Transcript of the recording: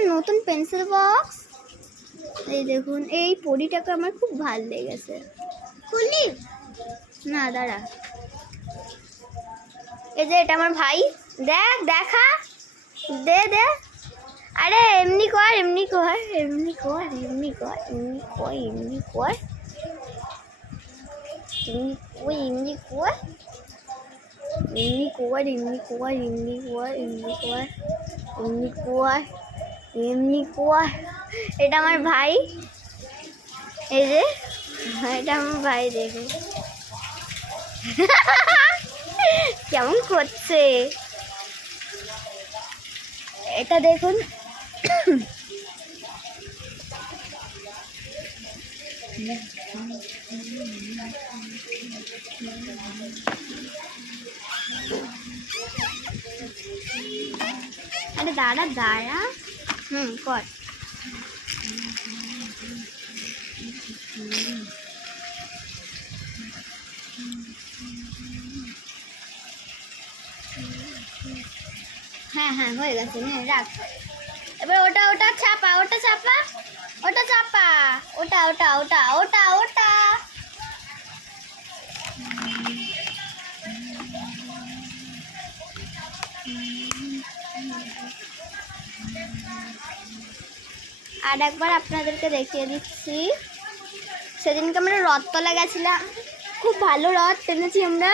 আমার নতুন pencil box. এই দেখুন, এই পরিটাকে আমার খুব ভালো লেগেছে। খুললি না, দাঁড়া। এই যে এটা আমার ভাই, দেখ, দেখা, দে দে। আরে এমনি কর, এমনি কর, এমনি কর, এমনি কর, এমনি কর, এমনি কর, এমনি কর, এমনি কর, এমনি কর, এমনি কর, এমনি কর, এমনি কর, এমনি কর। এটা আমার ভাই, এই যে এটা আমার ভাই, দেখুন কেমন করছে এটা, দেখুন। আরে দাঁড়া দাঁড়া, কর। হ্যাঁ হ্যাঁ, হয়ে গেছে, রাখ। এবার ওটা ওটা চাপা, ওটা চাপা, ওটা চাপা, ওটা ওটা ওটা ওটা ওটা। আর একবার আপনাদেরকে দেখিয়ে দিচ্ছি, সেদিনকে আমরা রথতলা গেছিলাম, খুব ভালো রথ টেনেছি আমরা।